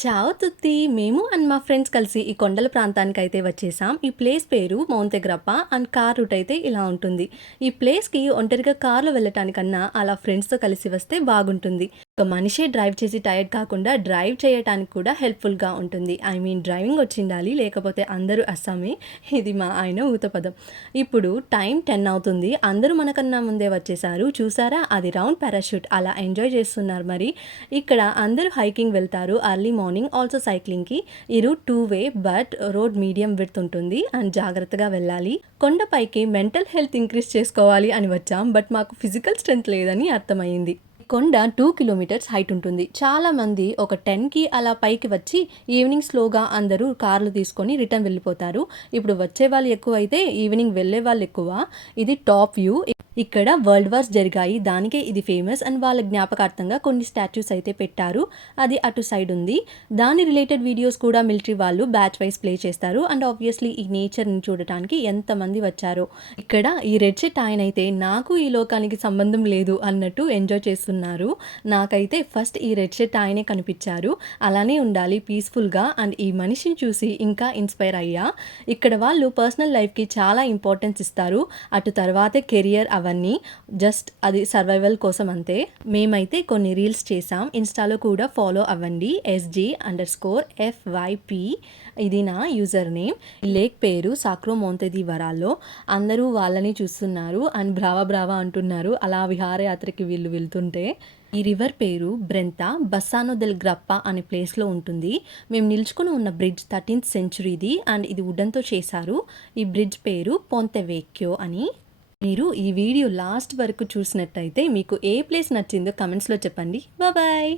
చావ్ తుత్తి మేము అండ్ మా ఫ్రెండ్స్ కలిసి ఈ కొండల ప్రాంతానికైతే వచ్చేసాం. ఈ ప్లేస్ పేరు మౌంతె గ్రప్ప అండ్ కార్ రూట్ అయితే ఇలా ఉంటుంది. ఈ ప్లేస్‌కి ఒంటరిగా కార్‌లో వెళ్ళటానికన్నా అలా ఫ్రెండ్స్‌తో కలిసి వస్తే బాగుంటుంది. ఒక మనిషే డ్రైవ్ చేసి టైర్డ్ కాకుండా డ్రైవ్ చేయటానికి కూడా హెల్ప్‌ఫుల్‌గా ఉంటుంది. ఐ మీన్ డ్రైవింగ్ వచ్చిండాలి. లేకపోతే అందరూ అస్సామే. ఇది మా ఆయన ఊతపదం. ఇప్పుడు టైం 10 అవుతుంది. అందరూ మనకన్నా ముందే వచ్చేసారు. చూసారా అది రౌండ్ పారాషూట్ అలా ఎంజాయ్ చేస్తున్నారు మరి. ఇక్కడ అందరూ హైకింగ్ వెళ్తారు. ఎర్లీ మార్నింగ్ ఆల్సో సైక్లింగ్‌కి. ఈ route 2 way but road medium width ఉంటుంది అండ్ జాగ్రత్తగా వెళ్ళాలి. కొండపైకి మెంటల్ హెల్త్ ఇంక్రీజ్ చేసుకోవాలి అని వచ్చాం. బట్ మాకు ఫిజికల్ స్ట్రెంత్ లేదని అర్థమైంది. కొండ 2 కిలోమీటర్స్ హైట్ ఉంటుంది. చాలామంది ఒక 10కి అలా పైకి వచ్చి ఈవినింగ్ స్లోగా అందరూ కార్లు తీసుకొని రిటర్న్ వెళ్ళిపోతారు. ఇప్పుడు వచ్చే వాళ్ళు ఎక్కువైతే ఈవినింగ్ వెళ్ళే వాళ్ళు ఎక్కువ. ఇది టాప్ వ్యూ. ఇక్కడ వరల్డ్ వార్స్ జరిగాయి. దానికే ఇది ఫేమస్ అండ్ వాళ్ళ జ్ఞాపకార్థంగా కొన్ని స్టాచ్యూస్ అయితే పెట్టారు. అది అటు సైడ్ ఉంది. దాని రిలేటెడ్ వీడియోస్ కూడా మిలిటరీ వాళ్ళు బ్యాచ్ వైస్ ప్లే చేస్తారు. అండ్ ఆబ్వియస్లీ ఈ నేచర్ని చూడటానికి ఎంతమంది వచ్చారో. ఇక్కడ ఈ రెడ్ షర్ట్ ఆయన అయితే నాకు ఈ లోకానికి సంబంధం లేదు అన్నట్టు ఎంజాయ్ చేస్తున్నారు. నాకైతే ఫస్ట్ ఈ రెడ్ షర్ట్ ఆయనే కనిపించారు. అలానే ఉండాలి పీస్ఫుల్గా. అండ్ ఈ మనిషిని చూసి ఇంకా ఇన్స్పైర్ అయ్యా. ఇక్కడ వాళ్ళు పర్సనల్ లైఫ్కి చాలా ఇంపార్టెన్స్ ఇస్తారు. అటు తర్వాతే కెరియర్ అవన్నీ జస్ట్ అది సర్వైవల్ కోసం అంతే. మేమైతే కొన్ని రీల్స్ చేసాం. ఇన్స్టాలో కూడా ఫాలో అవ్వండి. SG_FYP ఇది నా యూజర్ నేమ్. లేక్ పేరు సాక్రో మోంతే ది వరాల్లో. అందరూ వాళ్ళని చూస్తున్నారు అండ్ బ్రావా బ్రావా అంటున్నారు అలా విహారయాత్రకి వీళ్ళు వెళ్తుంటే. ఈ రివర్ పేరు బ్రెంతా బస్సానో దెల్ గ్రప్ప అనే ప్లేస్లో ఉంటుంది. మేము నిల్చుకుని ఉన్న బ్రిడ్జ్ 13th సెంచురీది అండ్ ఇది వుడెన్తో చేశారు. ఈ బ్రిడ్జ్ పేరు పొంతె వెక్యో అని. మీరు ఈ వీడియో లాస్ట్ వరకు చూసినట్టయితే మీకు ఏ ప్లేస్ నచ్చిందో కమెంట్స్లో చెప్పండి. బాయ్.